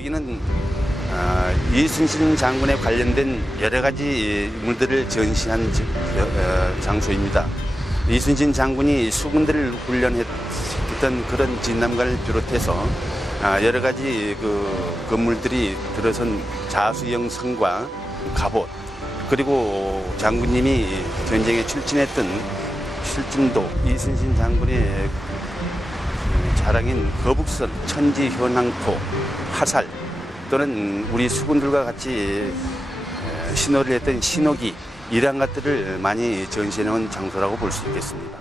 여기는 아, 이순신 장군에 관련된 여러 가지 물들을 전시한 지- 어, 장소입니다. 이순신 장군이 수군들을 훈련했던 그런 진남관을 비롯해서 아, 여러 가지 그 건물들이 들어선 자수형 성과 갑옷 그리고 장군님이 전쟁에 출진했던 출진도 이순신 장군의 자랑인 거북선, 천지 현황포, 화살 또는 우리 수군들과 같이 에, 신호를 했던 신호기 이러한 것들을 많이 전시해 놓은 장소라고 볼 수 있겠습니다.